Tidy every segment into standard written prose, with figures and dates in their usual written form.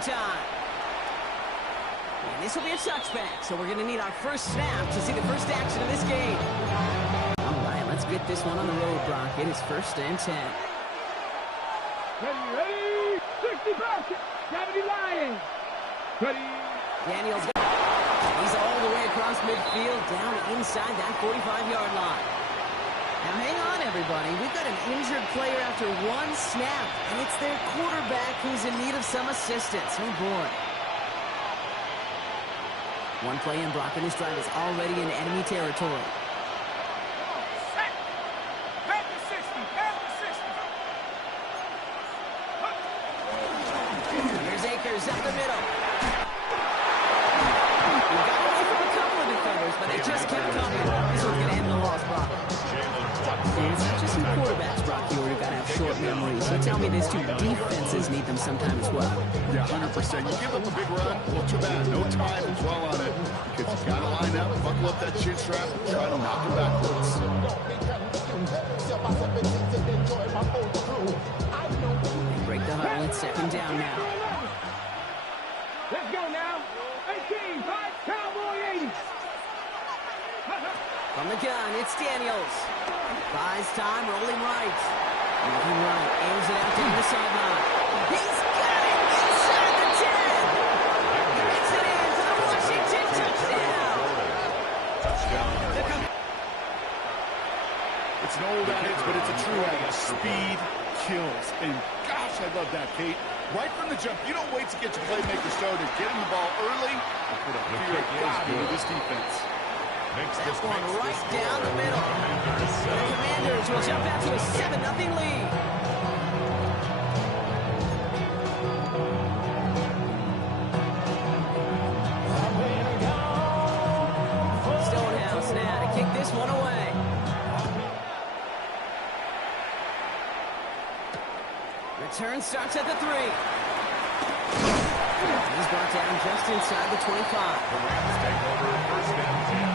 time. And this will be a touchback, so we're going to need our first snap to see the first action of this game. All right, let's get this one on the road, Brock. It is 1st and 10. Ready, 60 back, 70 Lions. Ready. Daniels, he's all the way across midfield, down inside that 45-yard line. Now hang on, everybody. We've got an injured player after one snap, and it's their quarterback who's in need of some assistance. Oh, boy. One play in, Brock, and this drive is already in enemy territory. Set. Back to 60. Back to 60. Here's Akers up the middle. We got away from a couple of defenders, but they just kept coming. This one's going to end the loss, Brock. And it's not just some quarterbacks, Brock, here who've got to have short memories. So tell me these two defenses need them sometime as well. Yeah, 100%. You give them a big run, well, too bad. No time to dwell on it. Because you got to line up, buckle up that chin strap, and try to knock them backwards. They break the huddle. It's 2nd down now. Let's go now. 18, 5, Cowboy 80. From the gun, it's Daniels. Buys time, rolling right. Moving right, aims it out down the sideline. He's got it inside the 10. Gets it in for the Washington touchdown. It's an old adage, but it's a true adage. Speed kills. And gosh, I love that, Kate. Right from the jump, you don't wait to get your playmaker started. Get him the ball early and put a fear of God into this defense. That one right down the middle. The Commanders will jump out to a 7-0 lead. Stonehouse now to kick this one away. Return starts at the 3. He's brought down just inside the 25. The Rams take over 1st and 10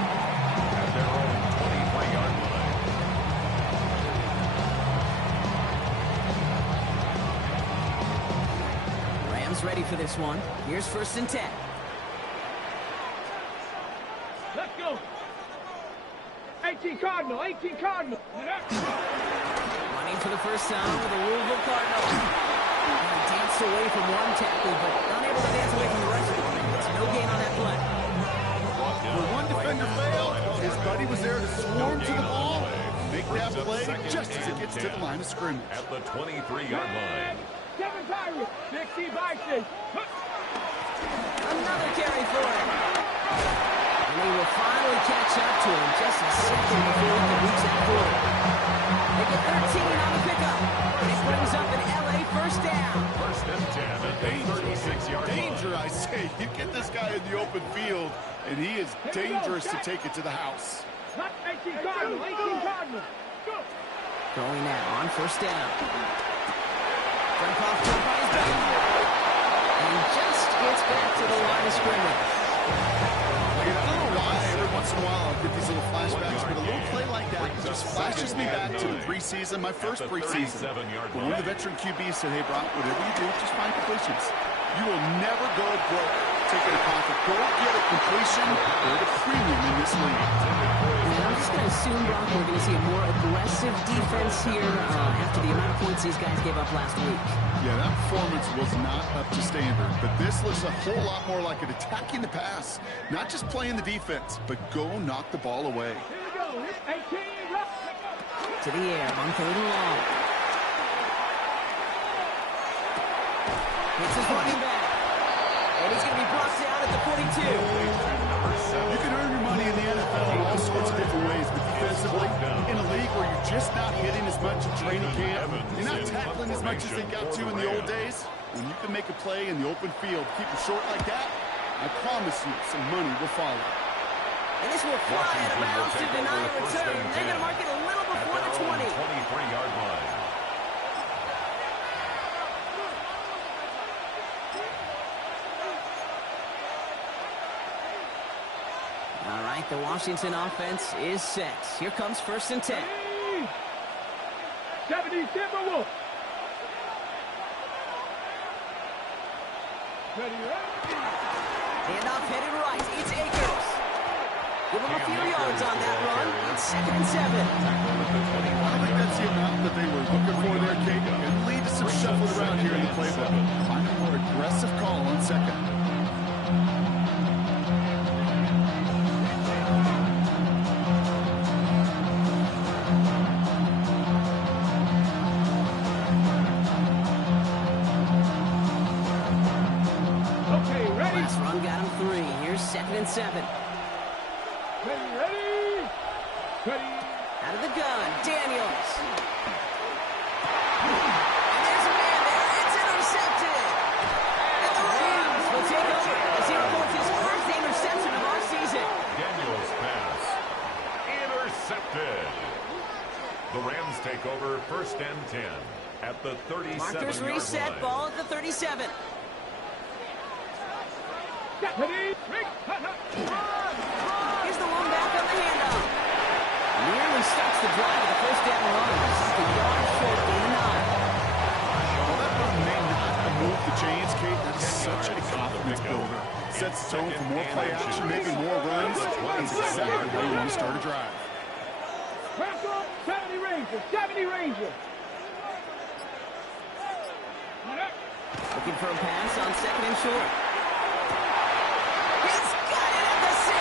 at their own 23-yard line. Rams ready for this one. Here's 1st and 10. Let's go. 18 Cardinal, 18 Cardinal. Running for the first time with the Louisville Cardinals. He danced away from one tackle, but not able to dance away from the rest of them. It's no gain on that play. When one defender failed, his buddy was there to swarm to the ball. Make that play just as it gets to the line of scrimmage. At the 23-yard line. Kevin Tyree, 60 Bison. Another carry for him. And he will finally catch up to him just a second before he can reach that board. They get 13 on the pickup. And it brings up an LA 1st down. 1st and 10 at the 36-yard line. Danger, I say. You get this guy in the open field, and he is dangerous to take it to the house. 18 Cardinal, 18 Cardinal. Go. Going now on 1st down. Frankoff jump on his back. And just gets back to the line of scrimmage. I don't know why every once in a while I get these little flashbacks, but a little play like that just flashes me back to the preseason, my first preseason. When one of the veteran QBs said, hey, Brock, whatever you do, just find completions. You will never go broke taking a pocket. Go get a completion or the premium in this league. And I'm just going to assume, Brock, we're going to see a more aggressive defense here after the amount of points these guys gave up last week. Yeah, that performance was not up to standard, but this looks a whole lot more like it attacking the pass. Not just playing the defense, but go knock the ball away. Here we go. 18 rock. To the air on 3rd and long. Hits his running back. And he's going to be brought down at the 42. You can earn your money in the NFL in all sorts of different ways, but defensively, in a league where you're just not hitting as much in training camp, you're not tackling as much as they got to in the old days, when you can make a play in the open field, keep it short like that, I promise you some money will follow. And this will fly out of bounds to deny a return. They're going to mark it a little before the 20. 23-yard line. All right, the Washington offense is set. Here comes 1st and 10. 70 Timberwolves. Handoff headed right. It's Akers. Give him a few yards on that run. It's 2nd and 7. I think that's the amount that they were looking for there, Kate. It lead to some shuffling around here in the playbook. Find a more aggressive call on 2nd. Okay, ready? Last run got him 3. Here's 2nd and 7. Ready? Out of the gun, Daniels. And there's a man there. It's intercepted. And the Rams will take over as he records his first interception of our season. Daniels pass. Intercepted. The Rams take over 1st and 10 at the 37-yard Markers reset, line. ball at the 37. Here's the one back on the handoff. Nearly starts the drive of the first down run. Just a yard short, gain 9. Well, that run may not have moved the chains, Kate. That is such a confidence builder. Sets the tone for more play action, maybe more runs. That's exactly how you want to start a drive. Crack up, 70 Rangers, 70 Rangers. Looking for a pass on 2nd and short. He's got it at the 6.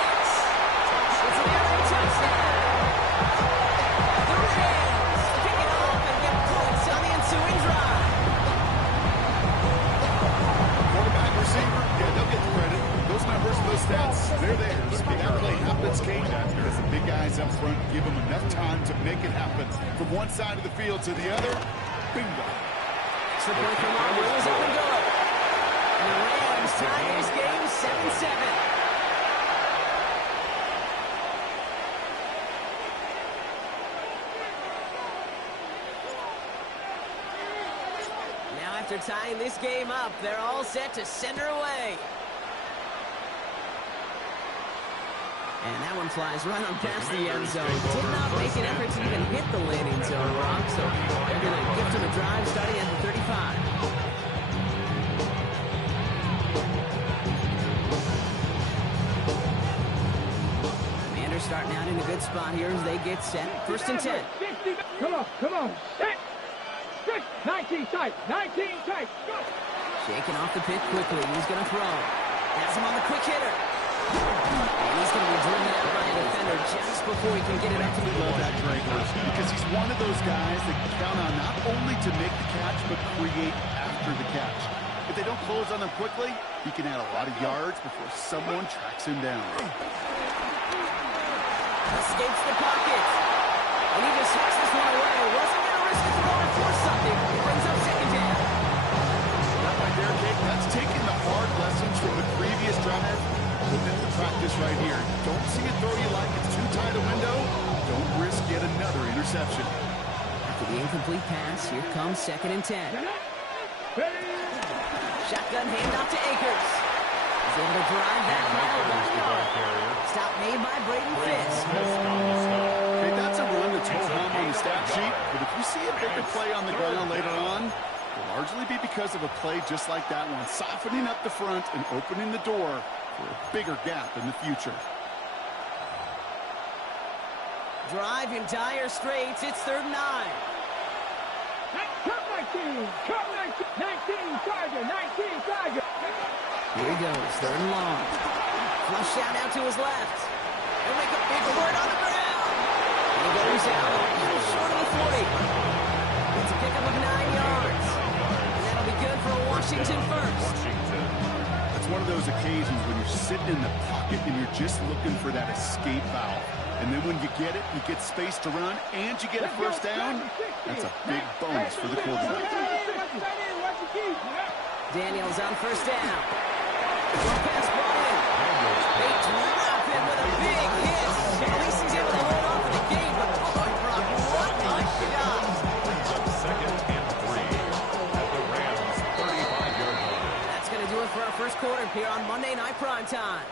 It's an early touchdown. The Rams pick it up and get points on the ensuing drive. Quarterback, receiver, yeah, they'll get the credit. Those numbers, those stats, they're theirs. But that play happens, Kate, because the big guys up front give them enough time to make it happen. From one side of the field to the other, bingo. The point from our Wills up and go. And the Rams tie this game 7-7. Now after tying this game up, they're all set to send her away. And that one flies right on past the end zone. Did not make an effort to even hit the landing zone, Rock. So they're going to gift him a drive starting at the 35. Commanders starting out in a good spot here as they get set. 1st and 10. Come on. Set. 19 tight, 19 tight. Go. Shaking off the pick quickly. He's going to throw. Has him on the quick hitter. And he's going to be driven out by a defender just before he can get it up to the Love that Drake, because he's one of those guys that can count on not only to make the catch, but create after the catch. If they don't close on him quickly, he can add a lot of yards before someone tracks him down. Escapes the pocket. And he just swats this one away. Wasn't going to risk the throw and force something. Brings up 2nd down. That right there, Kate, that's taking the hard lessons from the previous drive. Putting it to practice right here. Don't see a throw you like. It's too tight a window. Don't risk yet another interception. After the incomplete pass, here comes 2nd and 10. Shotgun handoff to Akers. He's able to drive that ball back up. Stop made by Braden Fisk. Okay, that's a run that's ho-hum on the stat sheet, but if you see a bigger play on the ground later on, it'll largely be because of a play just like that one, softening up the front and opening the door for a bigger gap in the future. Drive in dire straits. It's 3rd and 9. Come 19, 19, Tiger, 19, Tiger. Here he goes, 3rd and long. Flush out to his left. He'll make a big word on the ground. And he goes out just short of the 40. It's a pickup of 9 yards. And that'll be good for a Washington first. It's one of those occasions when you're sitting in the pocket and you're just looking for that escape valve. And then when you get it, you get space to run, and you get a first down. That's a big bonus for the quarterback. Daniels on 1st down. One pass brought in. They drop him with a big hit. At least he's able to hold on for the game, but boy, Brock, what a shot. 2nd and 3 at the Rams 35-yard line. That's going to do it for our first quarter here on Monday Night Primetime.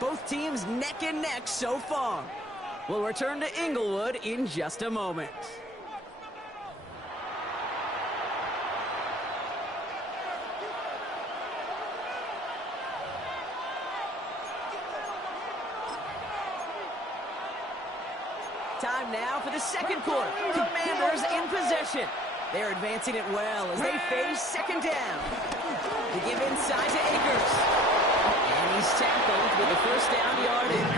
Both teams neck and neck so far. We'll return to Inglewood in just a moment. time now for the second quarter. Commanders in possession. They're advancing it well as they face second down. They give inside to Akers. And he's tackled with the first down yardage.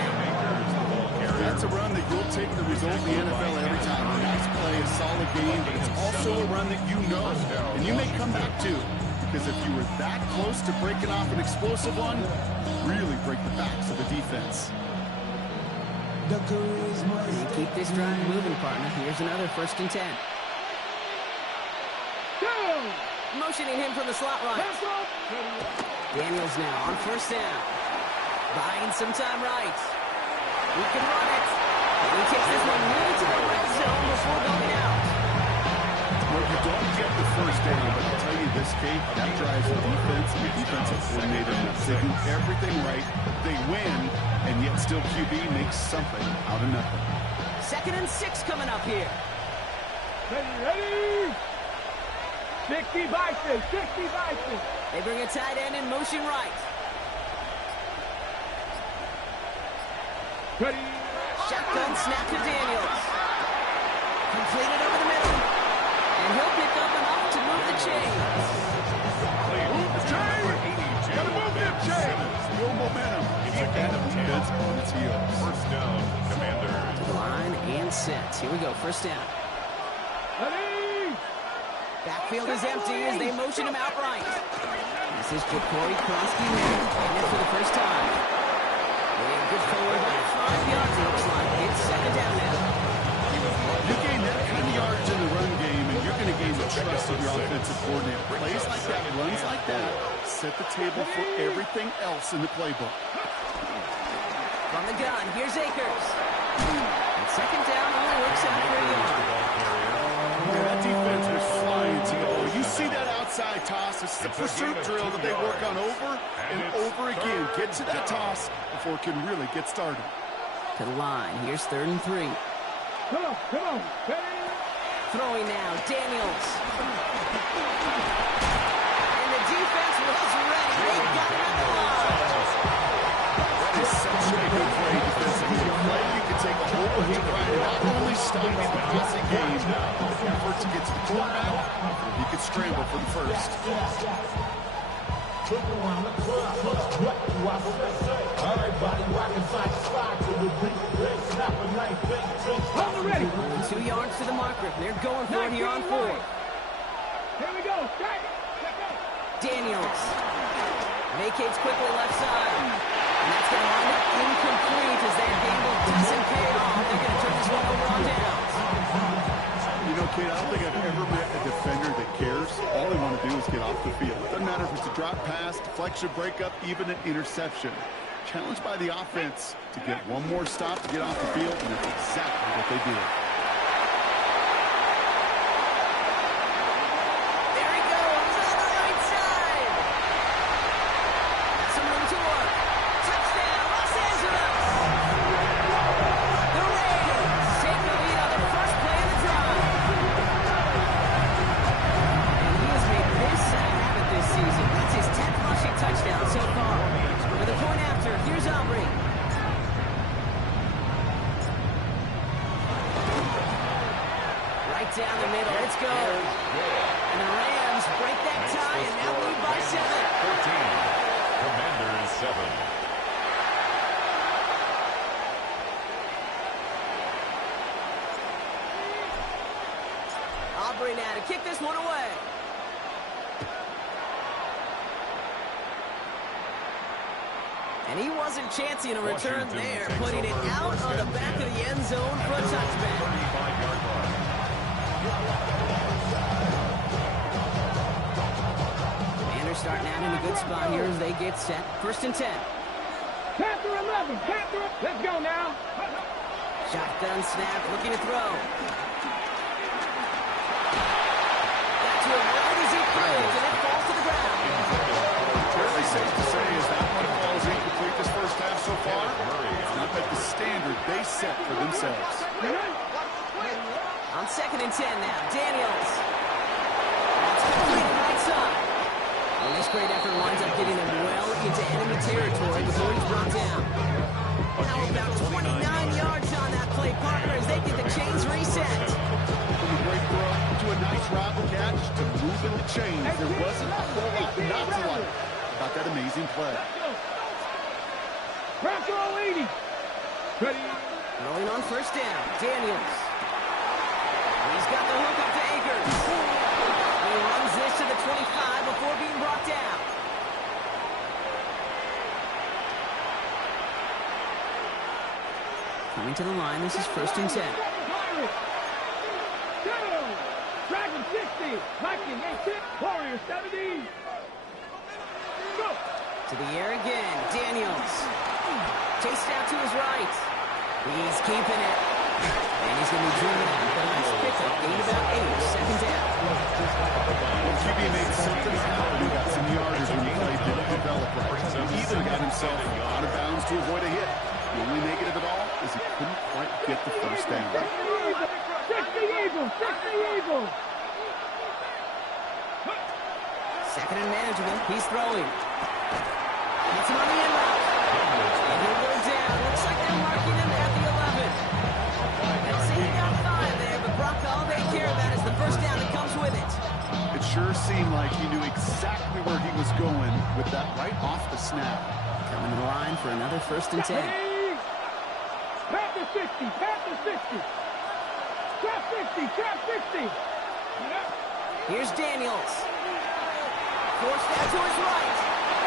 That's a run that you'll take the result in the NFL every time. A nice play, a solid game, but it's also a run that you know and you may come back to. Because if you were that close to breaking off an explosive one, really break the backs of the defense. And keep this drive moving, partner. Here's another 1st and 10. Motioning him from the slot right. Daniels now on 1st down. Buying some time right. He can run it. And he takes this one really to the red zone before going out. Well, you don't get the 1st down, but I'll tell you this, Kate, that drives the defense and the defensive coordinator nuts. They do everything right. They win, and yet still QB makes something out of nothing. 2nd and 6 coming up here. Ready? 60 Bison, 60 Bison. They bring a tight end in motion right. Ready? Shotgun snap to Daniels. Completed over the middle. And he'll pick up enough to move the chains. Move the chains! Gotta move them chains! No momentum. It's a kind of defense on its heels. First down, Commanders. To the line and set. Here we go, 1st down. Ready? Backfield is empty as they motion him outright. This is Jacory Kronsky now, and for the first time. And good forward by 5 yards, it looks like. It's 2nd down now. You gain that kind of yards in the run game, and you're going to gain the trust of your offensive coordinator. Plays like that, runs like that, set the table for everything else in the playbook. From the gun, here's Akers. And 2nd down only works out for a yard. That defense was flying to the ball. You see that outside toss. It's the pursuit drill that they work on over and over again. Get to that toss before it can really get started. To the line, here's 3rd and 3. Come on. Ready? Throwing now, Daniels. And the defense was ready. They got him at the line. That is such a good play defensively. A play you can take a whole bunch of pride in. Not only stopping the passing game, the effort to get to the quarterback, he could scramble for the first. Hold the ready. 2 yards to the marker. They're going for it here on 4. Here we go. Daniels vacates quickly left side. And that's going to wind up incomplete as that gamble doesn't pay off. They're going to turn this one over on downs. You know, kid, I don't think I've ever met a defender that cares. All they want to do is get off the field. Doesn't matter if it's a drop pass, deflection, breakup, even an interception. Challenged by the offense to get one more stop to get off the field, and that's exactly what they did. There he goes on the right side. Some room to work. Touchdown, Los Angeles. The Rams take the lead on the first play of the drive. And he has made this a habit this season. That's his 10th rushing touchdown so far. For the point after, here's Aubrey. Right down the middle. Let's go. And the Rams break that tie and now lead by 7. 14. Commanders 7. Aubrey now to kick this one away. And he wasn't chancing a return there, putting it out on the back of the end zone for a touchback. 35-yard line. Commanders starting out in a good spot here as they get set. 1st and 10. Panther 11. Let's go now. Shotgun snap, looking to throw. Got to him right as he throws, and it falls to the ground. Fairly safe to say is that one falls incomplete this first half so far. It's not met the standard they set for themselves. On 2nd and 10 now, Daniels. That's complete right side. And this great effort winds up getting them well into enemy territory before he's brought down. Now about 29 yards on that play, partners. They get the chains reset. From a great throw to a nice rival catch to moving the chains. There wasn't a whole lot not to like about that amazing play. Bronco 80. Ready. Rolling on first down, Daniels. He's got the hook up to Akers. He runs this to the 25 before being brought down. Coming to the line, this is first and 10. Dragon 60. Viking 18. Warrior 70. Go. To the air again, Daniels. Chased out to his right. He's keeping it. And he's going to be driven out. A nice pickup. Gain about 8. Second down. Well, QB made something happen. He got some yardage when the play didn't develop right. He even got himself out of bounds to avoid a hit. The only negative at all is he couldn't quite get the first down. 60 Eagles. 60 Eagles. Second and manageable. He's throwing. Gets him on the end route. And he'll go down. Looks like they're marking him at the 11. They'll say he got 5 there, but Brock, all they care about is the first down that comes with it. It sure seemed like he knew exactly where he was going with that right off the snap. Coming to the line for another first and 10. Panther 60. Panther 60. Trap 60. Trap 60. Here's Daniels. Forced out to his right.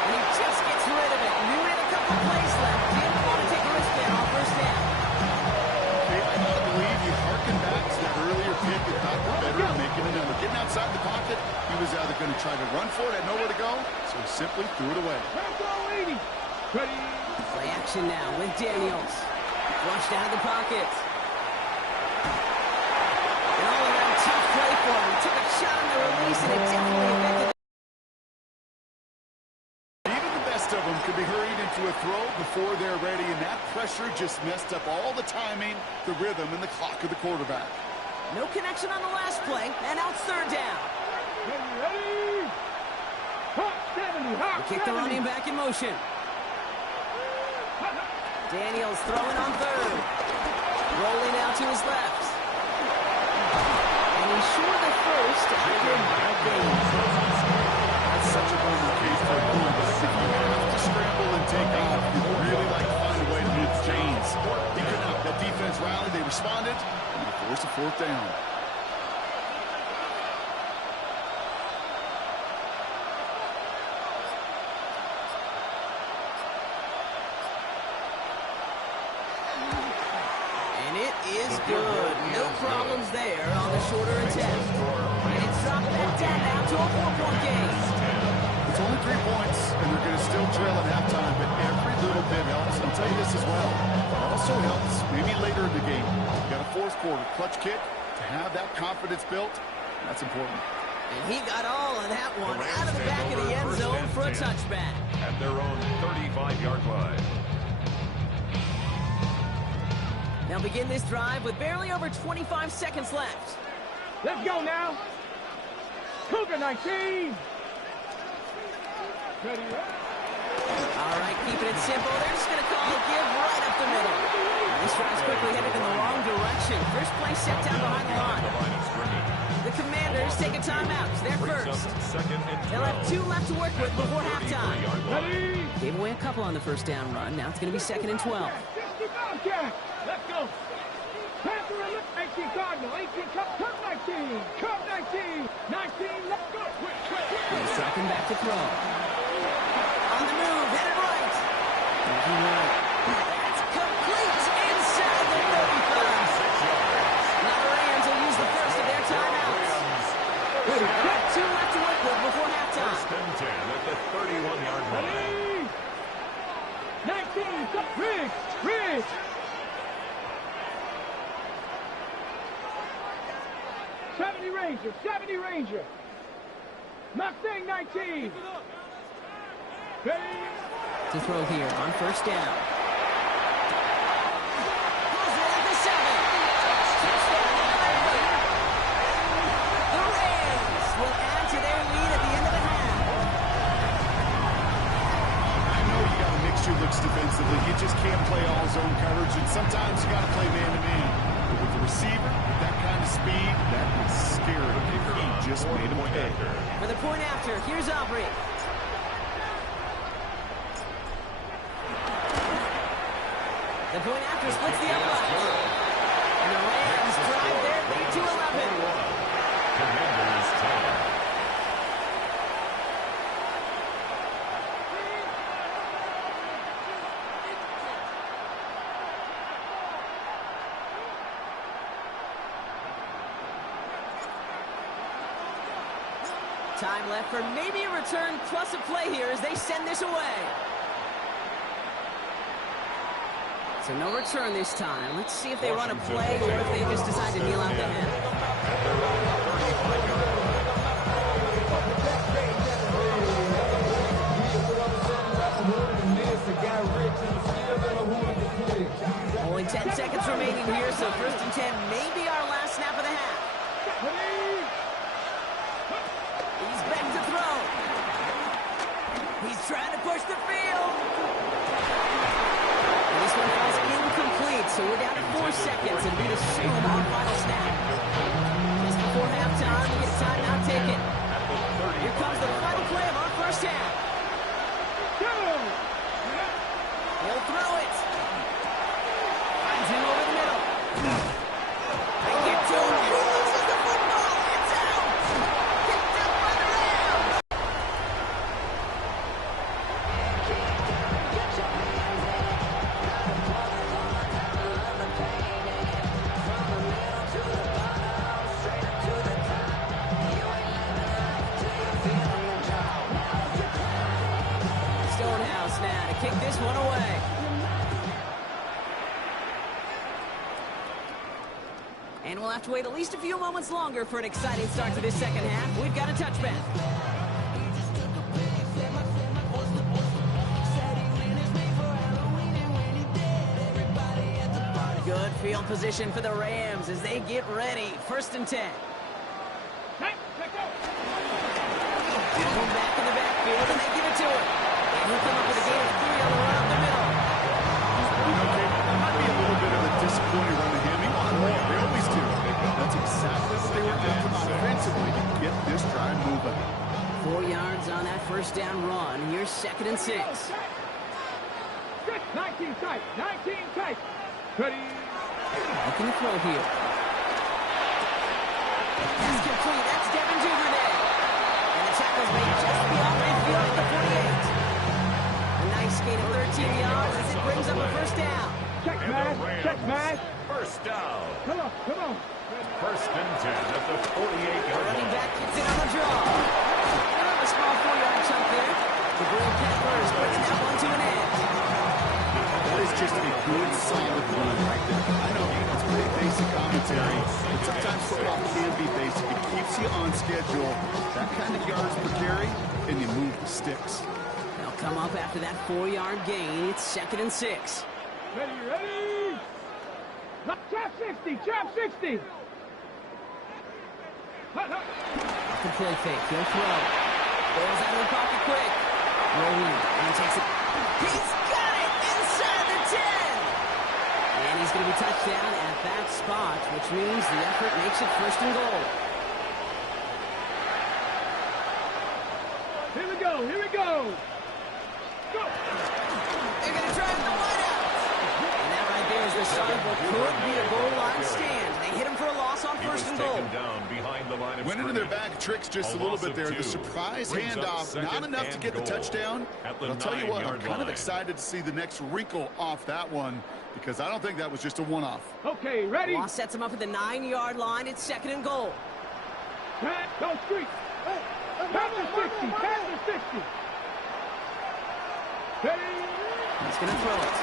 And he just gets rid of it. Knew he had a couple plays left. Didn't want to take a risk there on first down. I gotta believe you harken back to that earlier pick that got the better of making a number. Getting outside the pocket, he was either going to try to run for it, had nowhere to go, so he simply threw it away. Bronco 80. Ready. Play action now with Daniels. Flushed out of the pocket. An all-around tough play for him. He took a shot on the release, and it definitely affected. Even the best of them could be hurried into a throw before they're ready, and that pressure just messed up all the timing, the rhythm, and the clock of the quarterback. No connection on the last play, and now it's third down. Ready. Hawk 70. Hawk 70. Kick the running back in motion. Daniels throwing on third. Rolling out to his left. And he's short the first after a mild gain. That's such a bummer case for a quarterback. If you have to scramble and take off, you'd really like to find a way to move the chains. He could not. That defense rallied, they responded, and they forced a fourth down. Is good. No problems there on the shorter attempt. And it's dropped back down now to a 4-point game. It's only 3 points, and they're going to still trail at halftime, but every little bit helps. I'll tell you this as well. It also helps maybe later in the game. You got a fourth quarter clutch kick to have that confidence built. That's important. And he got all of that one out of the back of the end zone for a touchback. At their own 35-yard line. They'll begin this drive with barely over 25 seconds left. Let's go now. Cougar 19. Ready. All right, keeping it simple. They're just going to call a give right up the middle. This drive's quickly headed in the wrong direction. First play set down behind the line. The Commanders take a timeout. They're first. They'll have 2 left to work with before halftime. Ready. Gave away a couple on the first down run. Now it's going to be 2nd and 12. 60 Bobcat. Let's go. Panther 19 Cardinal. 18 Cup. Cup 19. Cup 19. 19. Let's go. He's tracking back to throw. On the move. Headed right. Looking right. That's complete inside the 35. Now the Rams will use the first of their timeouts. 2 left to work with before halftime. First and 10 at the 31-yard line. 19. Riggs. 70 Ranger. Mustang 19. Ready. To throw here on first down. Pulls it at the 7. Touchdown, Alabama. The Rams will add to their lead at the end of the half. I know you got to mix your looks defensively. You just can't play all zone coverage, and sometimes you got to play man-to-man. But with the receiver, with that kind of speed, that is scary. He just made him pay. For the point after, here's Aubrey. The point after splits the upright. And the Rams drive their lead to 11. Commanders 10. Time left for maybe a return plus a play here as they send this away. So no return this time. Let's see if they run a play or if they just decide to kneel out the hand. Only 10 seconds remaining here, so 1st and 10 may be our last snap of the half. He's back to throw. He's trying to push the field. And this one falls incomplete, so we're down to 4 seconds, and we assume our final snap. Just before halftime, we get a timeout taken. Here comes the final play of our first half. He'll throw it. Finds him over the middle. They get to him. He loses the football. It's out. Picked up by the Rams. Stonehouse now to kick this one away. And we'll have to wait at least a few moments longer for an exciting start to this second half. We've got a touchback. Good field position for the Rams as they get ready. 1st and 10. Pulled back in the backfield, and they give it to him. And he'll come up with a gain of 3 on the run up the middle. You know, Kate, that might be a little bit of a disappointing run to him. He wanted more. They always do. That's exactly what they were after offensively to get this drive moving. 4 yards on that 1st down run. Here's 2nd and 6. 19 tight. 19 tight. Ready. Looking to throw here. That's complete. That's Devin Duvernay. And the tackle's made just beyond midfield at the 48. A nice gain of 13 yards as it brings up a 1st down. Check match. Check match. 1st down. Come on. Come on. 1st and 10 at the 48-yard Running line. back gets it on the draw. A small 4-yard chunk there. The Green Peppers bringing that one to an end. That is just a good, solid run right there. I know it's pretty basic commentary, but sometimes football can be basic. It keeps you on schedule. That kind of yards per carry, and you move the sticks. They'll come up after that 4-yard gain. It's 2nd and 6. Ready, ready. Trap 60, trap 60. Off the play fake, he'll throw. Goes out of the pocket quick. Rolling, and takes it. He's got it inside the 10. And he's going to be touched down at that spot, which means the effort makes it 1st and goal. Here we go, here we go. Go. They're going to drive the wideout. And that right there is the sign of what could be a goal line stand. They hit him for a loss on 1st and goal. Down behind the line of Went into their scrimmage. bag tricks just a little bit there. The surprise handoff, not enough to get the touchdown. But I'll tell you what, I'm kind of excited to see the next wrinkle off that one because I don't think that was just a one-off. Okay, ready. Loss sets him up at the 9-yard line. It's 2nd and goal. Go street. Pass the 60, pass the 60. Ready. He's going to throw it.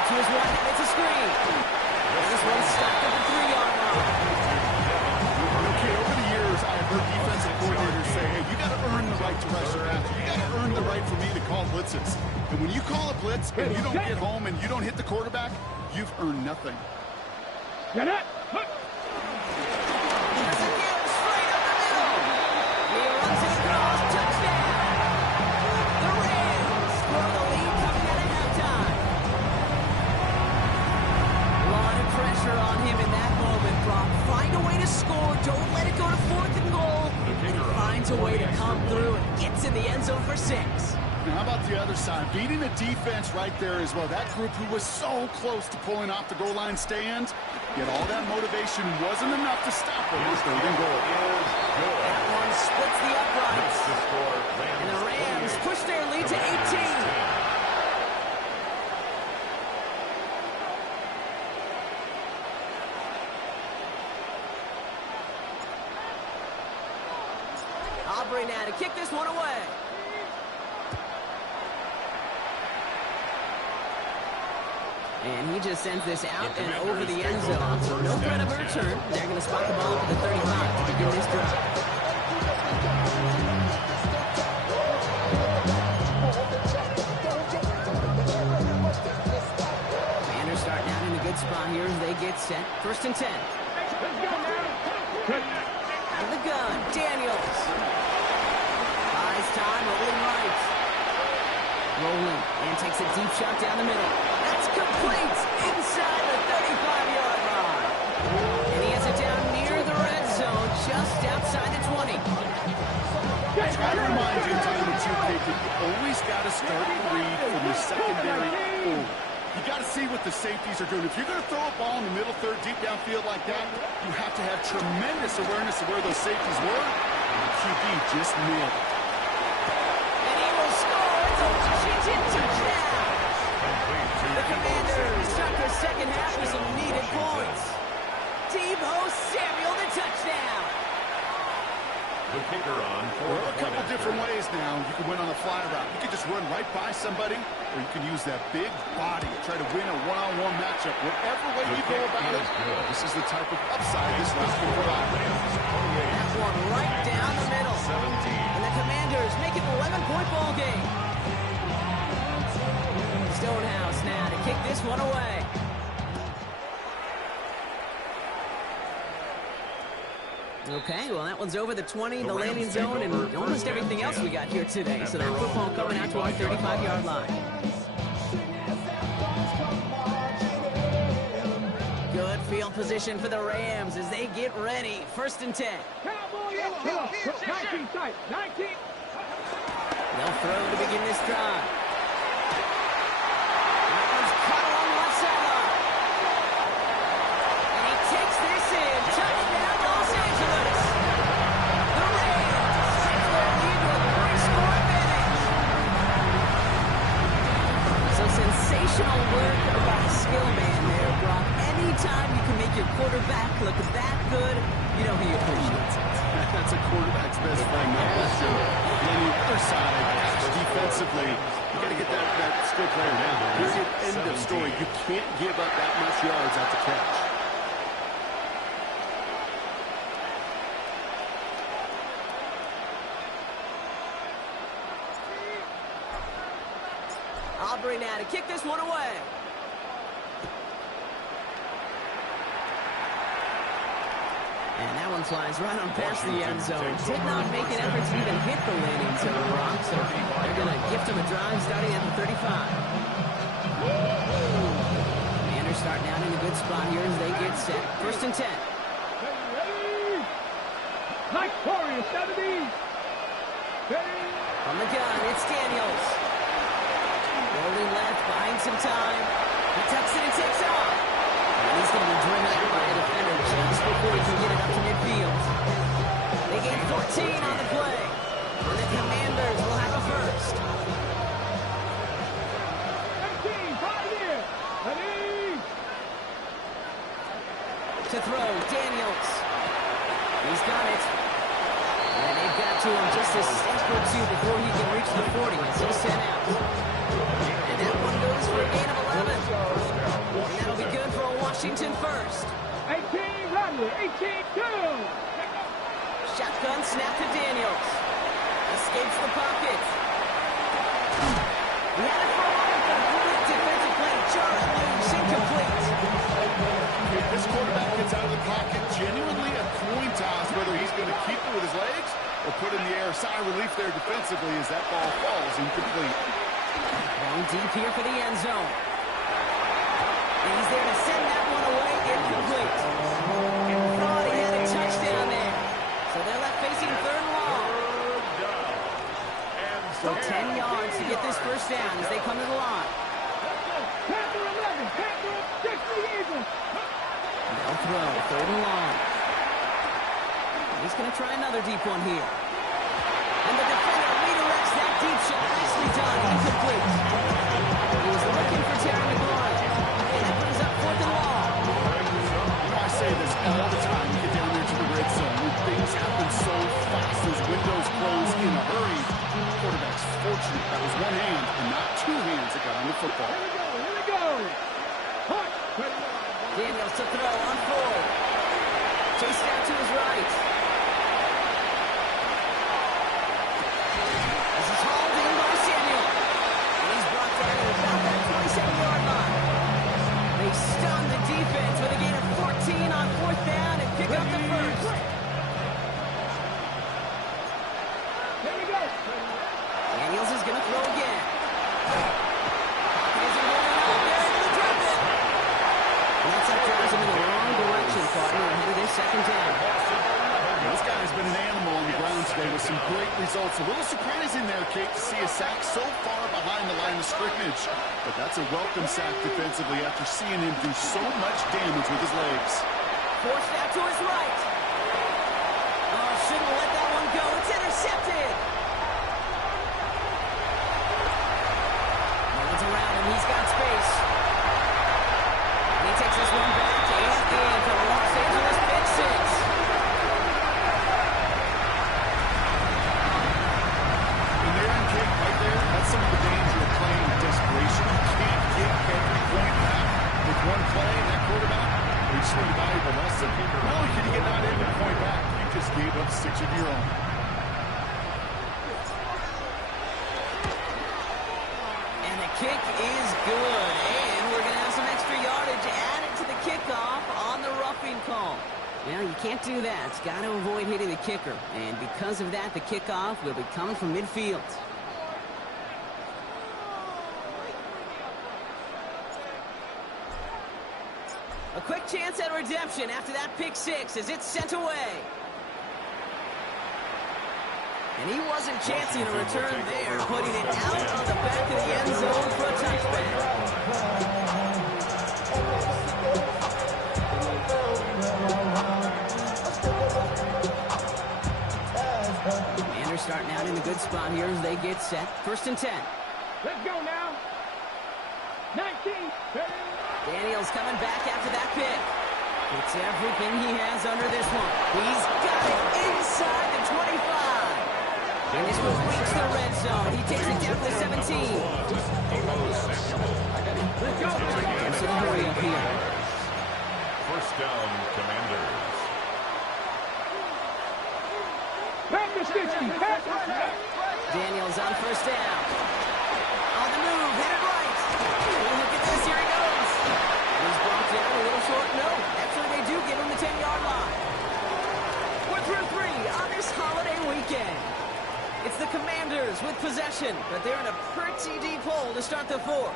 To his right, and it's a screen. And this one's stopped at the 3-yard line. Okay, over the years, I've heard defensive coordinators say, hey, you got to earn the right to rush your after. You got to earn the right for me to call blitzes. And when you call a blitz and you don't get home and you don't hit the quarterback, you've earned nothing. Get it. That's a gift straight up the middle. He runs it across. Touchdown. The Rams throw the lead coming out of halftime. on through and gets in the end zone for 6. Now, how about the other side? Beating the defense right there as well. That group who was so close to pulling off the goal line stand, yet all that motivation wasn't enough to stop them. Third and goal. That one splits the uprights. And the Rams push their lead to 18. Aubrey now to kick this one away. And he just sends this out and over the end zone. So no threat of a return. They're going to spot the ball up at the 35 to begin this drive. Commanders starting out in a good spot here as they get set. 1st and 10. Out of the gun, Daniels. Buys time, rolling right. Rolling, and takes a deep shot down the middle. That's complete inside the 35-yard line. And he has it down near the red zone, just outside the 20. I try to remind you, time that you always got to start the read from the secondary forward. You got to see what the safeties are doing. If you're going to throw a ball in the middle third, deep downfield like that, you have to have tremendous awareness of where those safeties were. And the QB just nailed it. And he will score. It's a Washington touchdown. The Commanders start the second half with some needed points. Deebo Samuel, the touchdown. The kicker on. There are a couple different ways now. You can win on a fly route. You can just run right by somebody, or you can use that big body to try to win a one-on-one matchup. Whatever way you go about it, this is the type of upside this route can provide. That one right down the middle. 17. And the Commanders make it an 11-point ball game. Stonehouse now to kick this one away. Okay, well, that one's over the 20, the landing zone, and almost everything else we got here today. So that football coming out to our 35-yard line. Good field position for the Rams as they get ready. 1st and 10. Cowboy, 19 tight, 19. They'll throw to begin this drive. That one's caught along the left sideline. And he takes this in. Touchdown, Los Angeles. The Rams take their lead with a 3-score advantage. So sensational work by the skill man there, Brock. Anytime you can make your quarterback look that good, you know he appreciates it. That's a quarterback's best friend, that's for sure. And on the other side, defensively, you got to get that skill player down. Period, end of story. You can't give up that much yards at the catch. Aubrey now to kick this one away. And that one flies right on past the end zone. Did not make an effort to even hit the landing zone, Brock. So they're going to gift him a drive starting at the 35. Commanders starting out in a good spot here as they get set. 1st and 10. Mike Torrey, 70. From the gun, it's Daniels. Rolling left, buying some time. He tucks it and takes off. And he's going to be driven out by a defender just before he can get it up to midfield. They gain 14 on the play. And the Commanders will have a first. 17, 5 here. Ready. To throw, Daniels. He's got it. And they've got to him just a step or two before he can reach the 40 as he's sent out. And that one goes for a gain of 11. And that'll be good for a Washington first. 18, Rodney, 18-2. Shotgun snap to Daniels. Escapes the pocket. He had it for a moment, but a great defensive play. Jarrett loose, incomplete. If this quarterback gets out of the pocket, genuinely a coin toss whether he's going to keep it with his legs or put in the air. Sigh of relief there defensively as that ball falls incomplete. Going deep here for the end zone. And he's there to send that one away, incomplete. Thought he had a touchdown there. So they're left facing 3rd and long. first down as they come to the line. Panther 11, Panther 6 the Eagles. They'll throw, third and long. He's going to try another deep one here. And the defender redirects that deep shot. Nicely done, incomplete. He was looking for Terry McLaurin. And that brings up fourth and long. I say this all the time. You get down there to the red zone. When things happen so fast, those windows close in a hurry. Quarterback's fortunate that was one hand and not two hands that got on the football. Here we go. Hot. Daniels to throw on forward. Chased out to his right. This is hauled in by Samuel. And he's brought down at about that 27-yard line. They stun the defense with a gain of 14 on fourth down and pick up the first. Here we go. Daniels is going to throw again. Pocket isn't holding up. They're able to drop it. And that's up drives him in the wrong direction, partner, ahead of this second down. This guy's been an animal on the ground today with some great results. A little surprising there, Kate, to see a sack so far behind the line of scrimmage. But that's a welcome sack defensively after seeing him do so much damage with his legs. Forced out to his right. Oh, shouldn't let that one go. It's intercepted. Runs around him. He's got space. And he takes this one back and in for the Los Angeles pick six. When they're in kick right there, that's some of the danger of playing with desperation. You can't get every point back with one play. That quarterback, he just learned a valuable lesson. Not only can you get not every point back, you just gave up 6 of your own. And the kick is good. And we're going to have some extra yardage added to the kickoff on the roughing call. Now, you can't do that. Got to avoid hitting the kicker. And because of that, the kickoff will be coming from midfield. A quick chance at redemption after that pick six as it's sent away. And he wasn't chancing a return there, putting it out on the back of the end zone for a touchback. Commanders starting out in a good spot here as they get set. First and 10. Let's go now. 19. Daniels coming back after that pick. It's everything he has under this one. He's got it inside the 25. And this will reach the red zone. He takes it down to the 17. Let's go. There's a hurry up here. First down, Commanders. Panther 60. Daniels on first down. On the move, headed right. Look at this, here he goes. And he's brought down a little short. No, actually they do give him the 10-yard line. We're through 3 on this holiday weekend. It's the Commanders with possession, but they're in a pretty deep hole to start the fourth.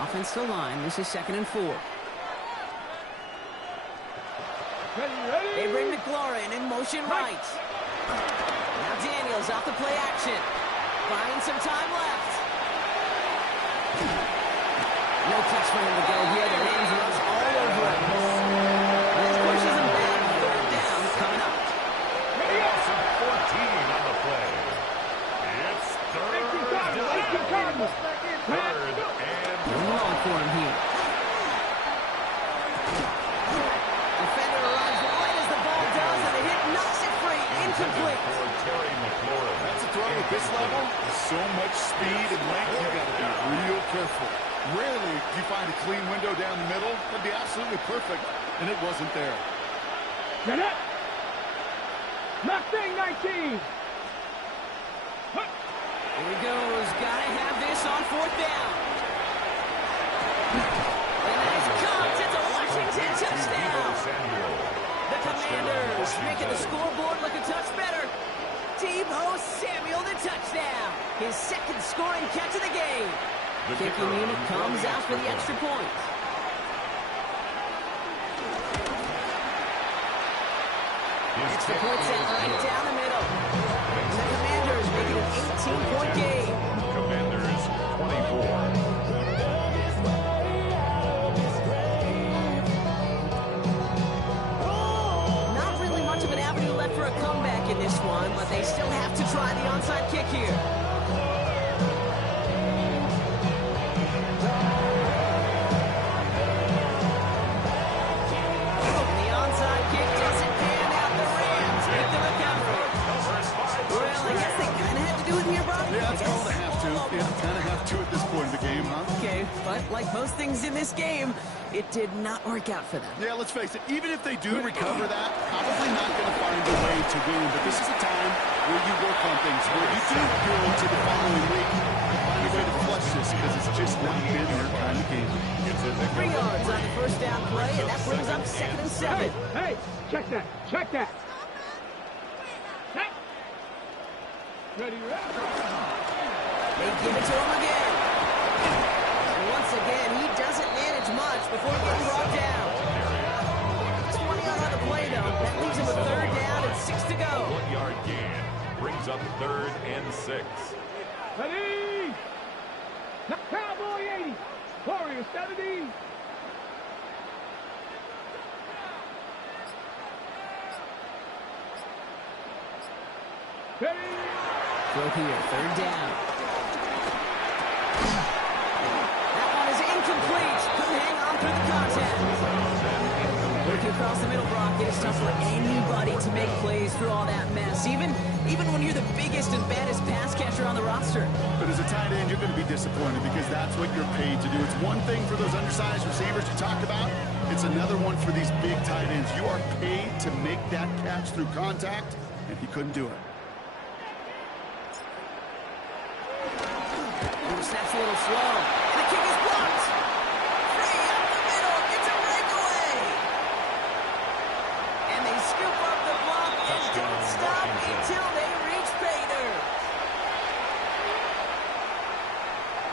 Offensive line, this is 2nd and 4. Ready. They bring McLaurin in motion right. Now Daniels off the play action. Buying some time left. No touch for him to go here. The Rams runs all over him. This pushes him back. Third down coming up. Awesome 14 on the play. It's third down. Third and Long for him here. Defender arrives right as the ball does, and the hit knocks it free. Incomplete. for Terry McLaurin. That's a throw at this level. With so much speed and length, you got to be real careful. Rarely do you find a clean window down the middle. That'd be absolutely perfect, and it wasn't there. Get it. Mustang 19. Here he goes. Gotta have this on fourth down. And nice cut. It's a Washington touchdown. The Commanders making the scoreboard look a touch better. Deebo Samuel, the touchdown. His second scoring catch of the game. Kicking unit comes out for the extra point. It's the point set right down the middle. And the Commanders make it an 18-point game. Commanders 24. Of an avenue left for a comeback in this one, but they still have to try the onside kick here. And the onside kick doesn't pan out. The Rams make the recovery. Well, I guess they kind of had to do it here, Brock. Yeah, it's called a have to. Yeah, kind of have to at this point in the game, huh? Okay, but like most things in this game, it did not work out for them. Yeah, let's face it, even if they do recover that, probably not going to find a way to win. But this is a time where you work on things, where you do build to the following week and find a way to flush this because it's just not been their kind of game. 3 yards on the first down play, and that brings up 2nd and 7. Hey, check that. Check that. Hey. Ready, ready. They give it to him again. And once again, he doesn't manage much before getting brought down. 20 on the play, though. That leaves him with 3rd down and 6 to go. 1-yard gain brings up 3rd and 6. Ready. Now, Cowboy 80. Warrior 70. Ready. Throw here, 3rd down. That one is incomplete. Couldn't hang on through the contact. Working across the middle, Brock. It is tough for anybody to make plays through all that mess, even when you're the biggest and baddest pass catcher on the roster. But as a tight end, you're going to be disappointed because that's what you're paid to do. It's one thing for those undersized receivers you talked about. It's another one for these big tight ends. You are paid to make that catch through contact, and he couldn't do it. Snap's a little slow. And the kick is blocked. Free up the middle. It's a breakaway. And they scoop up the block and don't stop until they reach pay dirt.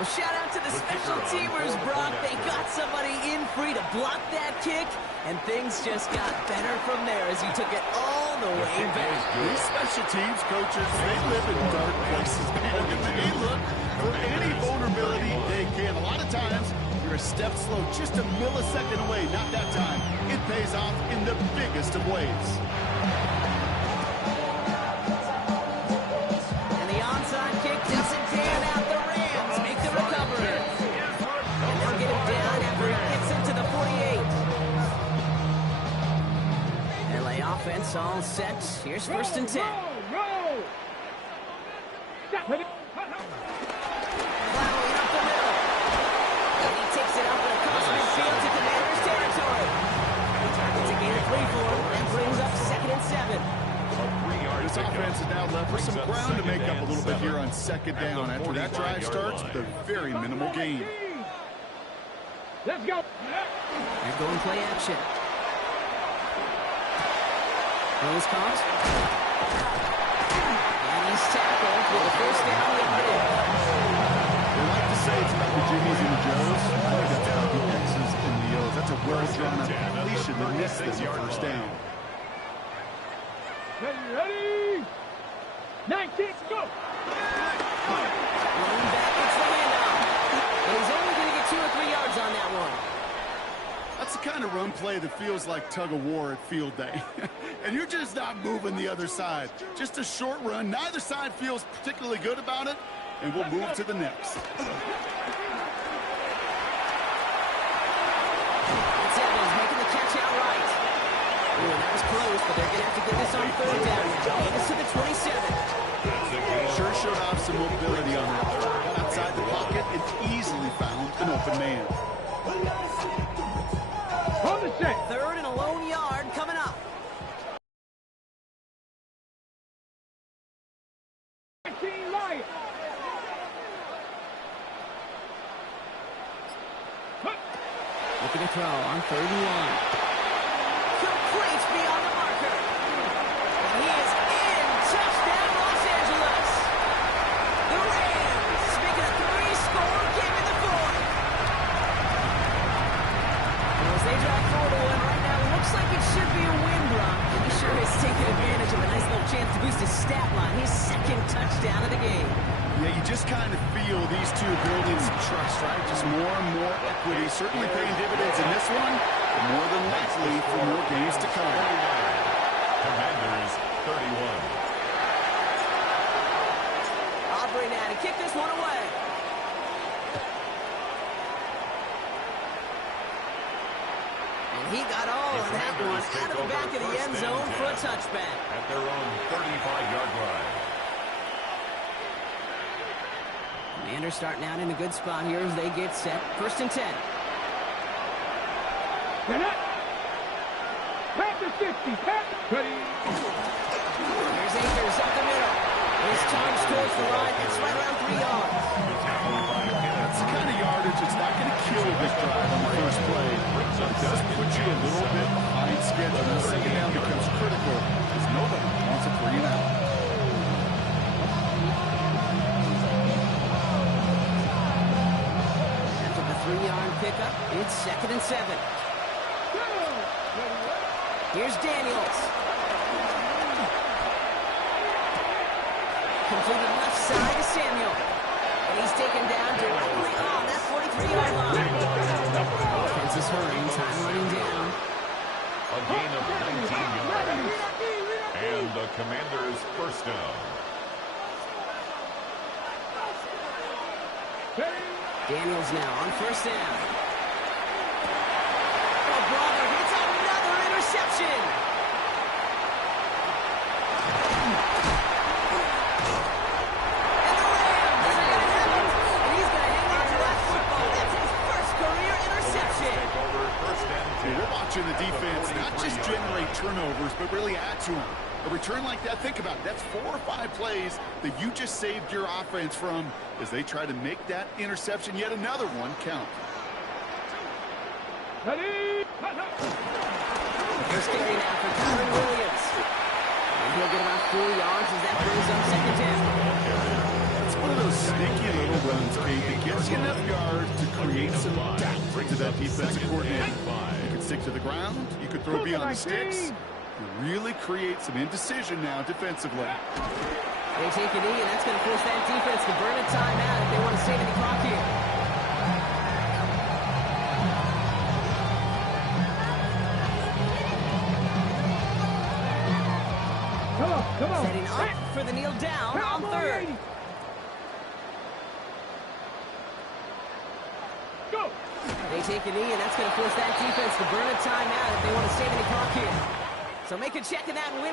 Well, shout out to the special teamers, Brock. They got somebody in free to block that kick, and things just got better from there as he took it all the way back. These special teams coaches, they live in dark places, man. And they look for any vulnerability they can. A lot of times, you're a step slow, just a millisecond away. Not that time. It pays off in the biggest of ways. And the onside kick doesn't pan out. The Rams make the recovery. And they'll get him down after he gets into the 48. LA offense all set. Here's 1st and 10. Roll. Stop it. Plowing up the middle. And he takes it up across midfield to Commanders territory. It's a gain of 3 for him. That brings up 2nd and 7. This offense is now left with some ground to make up a little bit here on 2nd down after that drive starts with a very minimal gain. Let's go. They're going play action. Throws caught. And he's tackled with the 1st down yardage. They like to say it's about the Jimmies and the Joes. I think that's about the X's and the O's. That's a well-drawn-up completion that missed them the 1st down. Ready. 19, go. Running back gets the handoff. And he's only going to get 2 or 3 yards on that one. That's the kind of run play that feels like tug-of-war at field day. And you're just not moving the other side. Just a short run. Neither side feels particularly good about it. And we'll move to the next. It's Evans making the catch outright. Ooh, that was close, but they're going to have to get this on 3rd down now. Get us to the 27. Sure showed off some mobility on that throw. Outside the pocket, it easily found an open man. On the set. 3rd and a lone yard coming up. 19 Lions. Looking to throw on 3rd and 1. Complete beyond the marker. And he is in. Touchdown, Los Angeles. The Rams making a 3-score game in the 4th. As they drive forward to one right now, it looks like it should be a win, Brock. You sure is taking advantage of a nice little chance to boost his stat line. His second touchdown of the game. Yeah, you just kind of feel these two building some trust, right? Just more and more equity. Certainly paying dividends in this one, but more than likely for more games to come. Commanders 31. Aubrey now to kick this one away. And he got all of that one out of the back of the end zone for a touchback. At their own 35-yard line. Commanders starting out in a good spot here as they get set. 1st and 10. Panthers 50. Panthers ready. Here's Akers up the middle. His charge towards the line. It's right around 3 yards. That's the kind of yardage that's not going to kill this drive on the first play. It does put you a little bit behind schedule. And second down becomes critical because nobody wants a 3 and out. After the 3-yard pickup, it's 2nd and 7. Here's Daniels. Completed left side to Samuel. And he's taken down directly on that 43-yard line. Offense is hurrying, time running down. A gain of 19 yards. And the Commanders' first down. Daniels now on 1st down. Oh, brother, it's another interception. And the Rams are going to have it. And he's going to hang on to that football. That's his first career interception. Take over 1st and 10. We're watching the defense not just generate turnovers, but really add to them. A return like that, think about it. That's 4 or 5 plays that you just saved your offense from as they try to make that interception, yet another one, count. Ready. First carry now for Kyron Williams. And he'll get about 4 yards as that brings up 2nd down. It's one of those sneaky little runs, Pete, that gets you enough yards to create some doubt to that defensive coordinator. You can stick to the ground. You could throw beyond the sticks. You really create some indecision now defensively. They take a knee, and that's going to force that defense to burn a timeout if they want to save any clock here. Come on. Setting up for the kneel down on 3rd. Go. They take a knee, and that's going to force that defense to burn a timeout if they want to save any clock here. So make a check of that and win